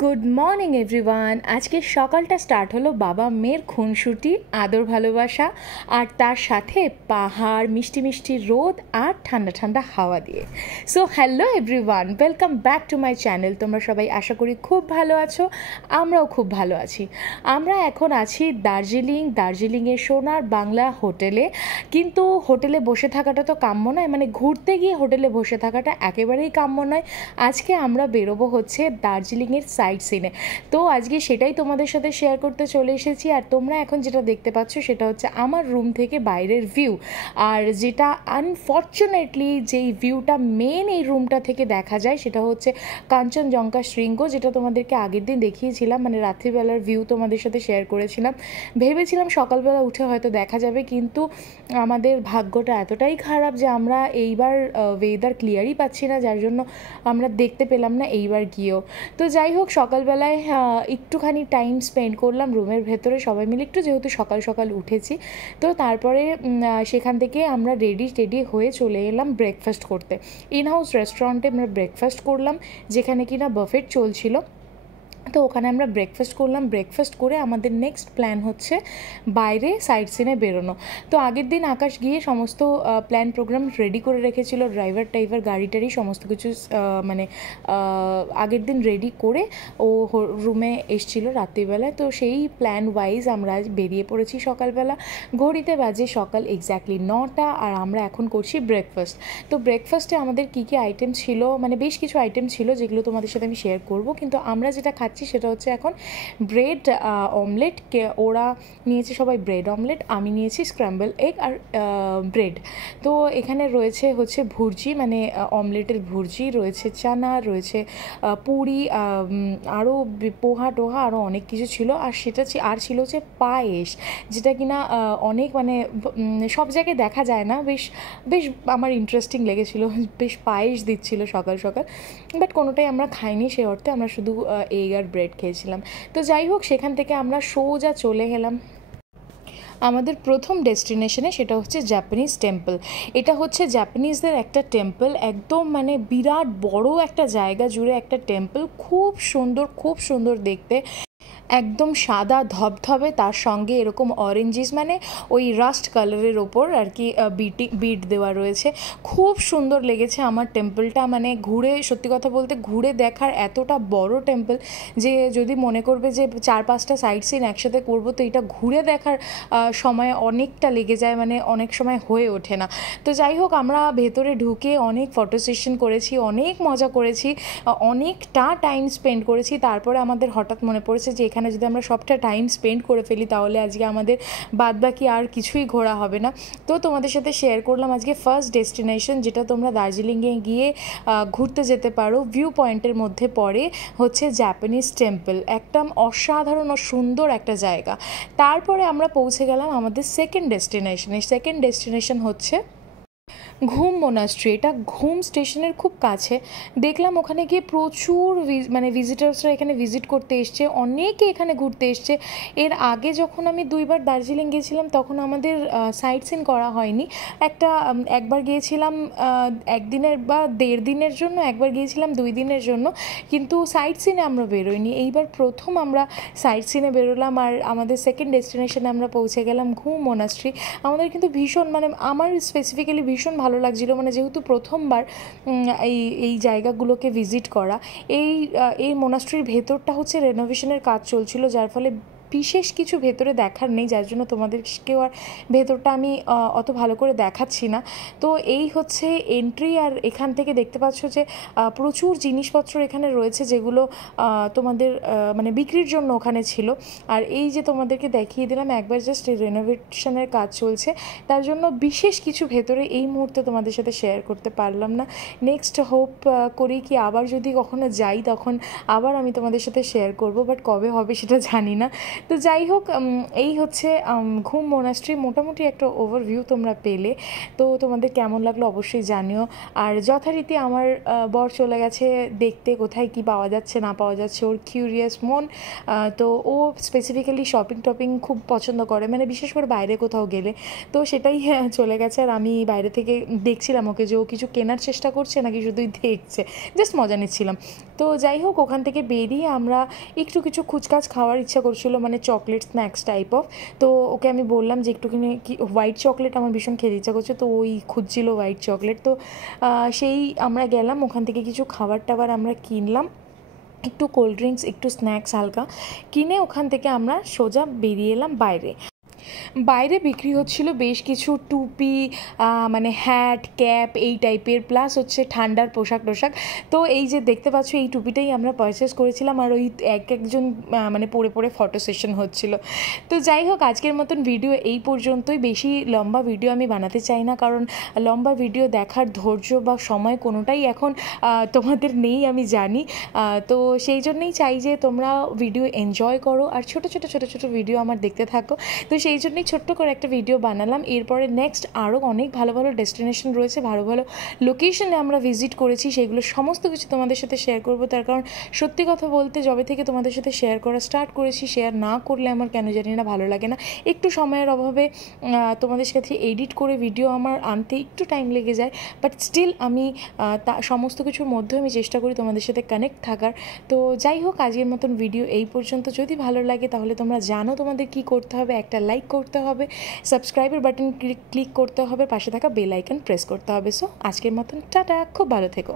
Good morning everyone. আজকে সকালটা start হলো বাবা মেয়ের খুনসুটি, আদর ভালোবাসা আর তার সাথে পাহাড়, মিষ্টি মিষ্টি রোদ আর ঠান্ডা ঠান্ডা হাওয়া দিয়ে। So hello everyone, welcome back to my channel. তোমরা সবাই আশা করি খুব ভালো আছো, আমরাও খুব ভালো আছি। আমরা এখন আছি দার্জিলিংয়ের সোনার বাংলা হোটেলে। কিন্তু হোটেলে বসে থাকাটা তো কাম্য নয়, মানে ঘুরতে গিয়ে হোটেলে বসে থাকাটা একেবারেই কাম্য নয়। আজকে আমরা বেরোবো হচ্ছে দার্জিলিংয়ের সাইট সিনে। তো আজকে সেটাই তোমাদের সাথে শেয়ার করতে চলে এসেছি। আর তোমরা এখন যেটা দেখতে পাচ্ছ সেটা হচ্ছে আমার রুম থেকে বাইরের ভিউ। আর যেটা আনফর্চুনেটলি যেই ভিউটা মেন এই রুমটা থেকে দেখা যায় সেটা হচ্ছে কাঞ্চনজঙ্ঘা শৃঙ্গ, যেটা তোমাদেরকে আগের দিন দেখিয়েছিলাম, মানে রাত্রিবেলার ভিউ তোমাদের সাথে শেয়ার করেছিলাম। ভেবেছিলাম সকালবেলা উঠে হয়তো দেখা যাবে, কিন্তু আমাদের ভাগ্যটা এতটাই খারাপ যে আমরা এইবার ওয়েদার ক্লিয়ারই পাচ্ছি না, যার জন্য আমরা দেখতে পেলাম না এইবার গিয়েও। তো যাই হোক, সকালবেলায় একটুখানি টাইম স্পেন্ড করলাম রুমের ভেতরে সবাই মিলে, একটু যেহেতু সকাল সকাল উঠেছি। তো তারপরে সেখান থেকে আমরা রেডি হয়ে চলে এলাম ব্রেকফাস্ট করতে। ইন হাউস রেস্টুরেন্টে আমরা ব্রেকফাস্ট করলাম, যেখানে কিনা বাফেট চলছিল। তো ওখানে আমরা ব্রেকফাস্ট করলাম। ব্রেকফাস্ট করে আমাদের নেক্সট প্ল্যান হচ্ছে বাইরে সাইট সিনে বেরোনো। তো আগের দিন আকাশ গিয়ে সমস্ত প্ল্যান প্রোগ্রাম রেডি করে রেখেছিল, ড্রাইভার গাড়ি টাড়ি সমস্ত কিছু মানে আগের দিন রেডি করে ও রুমে এসেছিলো রাত্রিবেলায়। তো সেই প্ল্যান ওয়াইজ আমরা বেরিয়ে পড়েছি সকালবেলা। ঘড়িতে বাজে সকাল এক্স্যাক্টলি 9টা, আর আমরা এখন করছি ব্রেকফাস্ট। তো ব্রেকফাস্টে আমাদের কী কী আইটেম ছিল, মানে বেশ কিছু আইটেম ছিল যেগুলো তোমাদের সাথে আমি শেয়ার করব, কিন্তু আমরা যেটা খাচ্ছি সেটা হচ্ছে এখন ব্রেড অমলেট। ওরা নিয়েছে সবাই ব্রেড অমলেট, আমি নিয়েছি স্ক্র্যাম্বল এগ আর ব্রেড। তো এখানে রয়েছে হচ্ছে ভুর্জি, মানে অমলেটের ভুর্জি রয়েছে, চানা রয়েছে, পুরি, আরও পোহা টোহা আরও অনেক কিছু ছিল। আর সেটা আর ছিল হচ্ছে পায়েস, যেটা কিনা অনেক মানে সব জায়গায় দেখা যায় না। বেশ বেশ আমার ইন্টারেস্টিং লেগেছিলো, বেশ পায়েস দিচ্ছিল সকাল সকাল, বাট কোনোটাই আমরা খাইনি। সেই অর্থে আমরা শুধু এগ আর ব্রেড খেয়েছিলাম। তো যাই হোক, সেখান থেকে আমরা সোজা চলে গেলাম আমাদের প্রথম ডেস্টিনেশনে, সেটা হচ্ছে জাপানিজ টেম্পল। এটা হচ্ছে জাপানিজদের একটা টেম্পল, একদম মানে বিরাট বড় একটা জায়গা জুড়ে একটা টেম্পল, খুব সুন্দর দেখতে, একদম সাদা ধবধবে, তার সঙ্গে এরকম অরেঞ্জিস মানে ওই রাস্ট কালারের ওপর আর কি বিট দেওয়া রয়েছে। খুব সুন্দর লেগেছে আমার টেম্পলটা, মানে ঘুরে, সত্যি কথা বলতে ঘুরে দেখার এতটা বড় টেম্পল যে যদি মনে করবে যে 4-5টা সাইট সিন একসাথে করবো, তো এটা ঘুরে দেখার সময় অনেকটা লেগে যায়, মানে অনেক সময় হয়ে ওঠে না। তো যাই হোক, আমরা ভেতরে ঢুকে অনেক ফটো সেশন করেছি, অনেক মজা করেছি, অনেকটা টাইম স্পেন্ড করেছি। তারপরে আমাদের হঠাৎ মনে পড়েছে যে এখানে যদি আমরা সবটা টাইম স্পেন্ড করে ফেলি তাহলে আজকে আমাদের বাদবাকি আর কিছুই ঘোরা হবে না। তো তোমাদের সাথে শেয়ার করলাম আজকে ফার্স্ট ডেস্টিনেশন, যেটা তোমরা দার্জিলিংয়ে গিয়ে ঘুরতে যেতে পারো। ভিউ পয়েন্টের মধ্যে পড়ে হচ্ছে জাপানিজ টেম্পল, একটা অসাধারণ ও সুন্দর একটা জায়গা। তারপরে আমরা পৌঁছে গেলাম আমাদের সেকেন্ড ডেস্টিনেশন হচ্ছে ঘুম মোনাস্ট্রি। এটা ঘুম স্টেশনের খুব কাছে। দেখলাম ওখানে গিয়ে প্রচুর মানে ভিজিটার্সরা এখানে ভিজিট করতে এসছে, অনেকে এখানে ঘুরতে এসছে। এর আগে যখন আমি 2বার দার্জিলিং গিয়েছিলাম তখন আমাদের সাইট সিন করা হয়নি। একবার গিয়েছিলাম 1 দিনের বা 1.5 দিনের জন্য, একবার গিয়েছিলাম 2 দিনের জন্য, কিন্তু সাইট সিনে আমরা বেরোইনি। এইবার প্রথম আমরা সাইট সিনে বেরোলাম। আর আমাদের সেকেন্ড ডেস্টিনেশনে আমরা পৌঁছে গেলাম ঘুম মোনাস্ট্রি। আমাদের কিন্তু ভীষণ, মানে আমার স্পেসিফিক্যালি ভীষণ ভালো লাগছিলো, মানে যেহেতু প্রথমবার এই জায়গাগুলোকে ভিজিট করা। এই মোনাস্ট্রির ভেতরটা হচ্ছে রেনোভেশনের কাজ চলছিল, যার ফলে বিশেষ কিছু ভেতরে দেখার নেই, যার জন্য তোমাদেরকেও আর ভেতরটা আমি অত ভালো করে দেখাচ্ছি না। তো এই হচ্ছে এন্ট্রি। আর এখান থেকে দেখতে পাচ্ছ যে প্রচুর জিনিসপত্র এখানে রয়েছে, যেগুলো তোমাদের মানে বিক্রির জন্য ওখানে ছিল। আর এই যে তোমাদেরকে দেখিয়ে দিলাম একবার, জাস্ট রেনোভেশনের কাজ চলছে, তার জন্য বিশেষ কিছু ভেতরে এই মুহূর্তে তোমাদের সাথে শেয়ার করতে পারলাম না। নেক্সট হোপ করি কি আবার যদি কখনো যাই তখন আবার আমি তোমাদের সাথে শেয়ার করব, বাট কবে হবে সেটা জানি না। তো যাই হোক, এই হচ্ছে ঘুম মোনাস্ট্রি মোটামুটি একটা ওভারভিউ তোমরা পেলে। তো তোমাদের কেমন লাগলো অবশ্যই জানিও। আর যথারীতি আমার বর চলে গেছে দেখতে কোথায় কি পাওয়া যাচ্ছে না পাওয়া যাচ্ছে, ওর কিউরিয়াস মন। তো ও স্পেসিফিক্যালি শপিং খুব পছন্দ করে, মানে বিশেষ করে বাইরে কোথাও গেলে। তো সেটাই চলে গেছে, আর আমি বাইরে থেকে দেখছিলাম ওকে যে ও কিছু কেনার চেষ্টা করছে নাকি শুধুই দেখছে, জাস্ট মজা নিচ্ছিলাম। তো যাই হোক, ওখান থেকে বেরিয়ে আমরা একটু কিছু কুচকাচ খাওয়ার ইচ্ছা করছিলো, মানে চকলেট স্ন্যাক্স টাইপ অফ। তো ওকে আমি বললাম যে একটুখানি কি হোয়াইট চকলেট আমার ভীষণ খেতে ইচ্ছা করছে, তো ওই খুঁজছিল হোয়াইট চকলেট। তো সেই আমরা গেলাম ওখান থেকে কিছু খাবার টাবার আমরা কিনলাম, একটু কোল্ড ড্রিঙ্কস, একটু স্ন্যাক্স হালকা কিনে ওখান থেকে আমরা সোজা বেরিয়ে এলাম বাইরে। বাইরে বিক্রি হচ্ছিল বেশ কিছু টুপি, মানে হ্যাট, ক্যাপ এই টাইপের, প্লাস হচ্ছে ঠান্ডার পোশাক টোশাক। তো এই যে দেখতে পাচ্ছ এই টুপিটাই আমরা পারচেস করেছিলাম, আর ওই একজন মানে পরে পরে ফটো সেশন হচ্ছিল। তো যাই হোক, আজকের মতন ভিডিও এই পর্যন্তই। বেশি লম্বা ভিডিও আমি বানাতে চাই না, কারণ লম্বা ভিডিও দেখার ধৈর্য বা সময় কোনোটাই এখন তোমাদের নেই আমি জানি। তো সেই জন্যই চাই যে তোমরা ভিডিও এনজয় করো আর ছোটো ছোটো ভিডিও আমার দেখতে থাকো। তো সেই জন্যই ছোট্ট করে একটা ভিডিও বানালাম। এরপরে নেক্সট আরও অনেক ভালো ভালো ডেস্টিনেশন রয়েছে, ভালো ভালো লোকেশনে আমরা ভিজিট করেছি, সেগুলো সমস্ত কিছু তোমাদের সাথে শেয়ার করবো। তার কারণ সত্যি কথা বলতে যবে থেকে তোমাদের সাথে শেয়ার করা স্টার্ট করেছি, শেয়ার না করলে আমার কেন জানি না ভালো লাগে না। একটু সময়ের অভাবে তোমাদের সাথে এডিট করে ভিডিও আমার আনতে একটু টাইম লেগে যায়, বাট স্টিল আমি তা সমস্ত কিছুর মধ্যে আমি চেষ্টা করি তোমাদের সাথে কানেক্ট থাকার। তো যাই হোক, আজকের মতন ভিডিও এই পর্যন্ত। যদি ভালো লাগে তাহলে তোমরা জানো তোমাদের কি করতে হবে, একটা লাইক করতে হবে, সাবস্ক্রাইবের বাটন ক্লিক করতে হবে, পাশে থাকা বেল আইকন প্রেস করতে হবে। সো আজকের মতন টাটা, খুব ভালো থেকো।